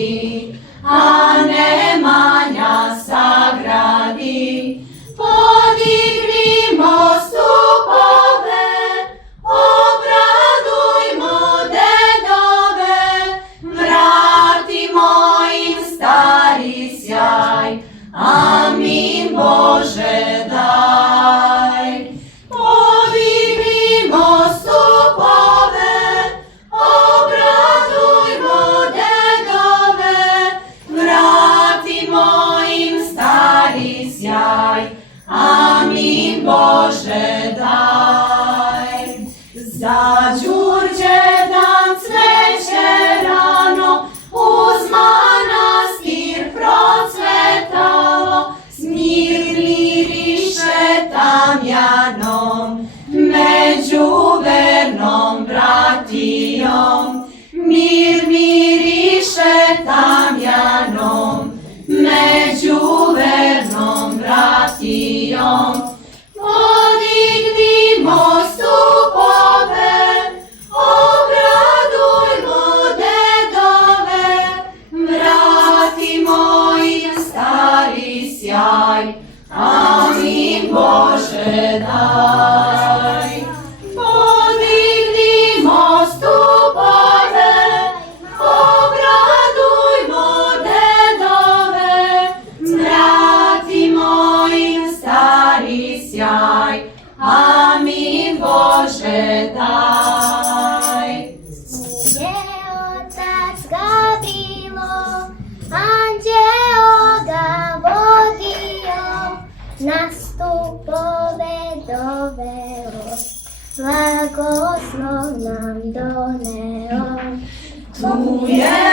zagradi, a nemanja sagradi. Podignimo stupove, obradujmo dedove, vratimo im stari sjaj, amin Bože daj. Podignimo stupove, obradujmo dedove, vratimo im stari sjaj, amin Bože daj. Za Đurđevdan cveće rano, uz manastir procvetalo, smir miriše tamjanom, među vernom bratijom. Mir miriše tamjanom, među vernom bratijom. Podignimo stupove, obradujmo dedove, vratimo im stari sjaj, amin Bože daj. Podignimo stupove, obradujmo dedove, vratimo im stari sjaj, amin Bože daj. Je otac Gavrilo, anđeo ga vodio, na stupove doveo, blagoslov nam doneo. Tu je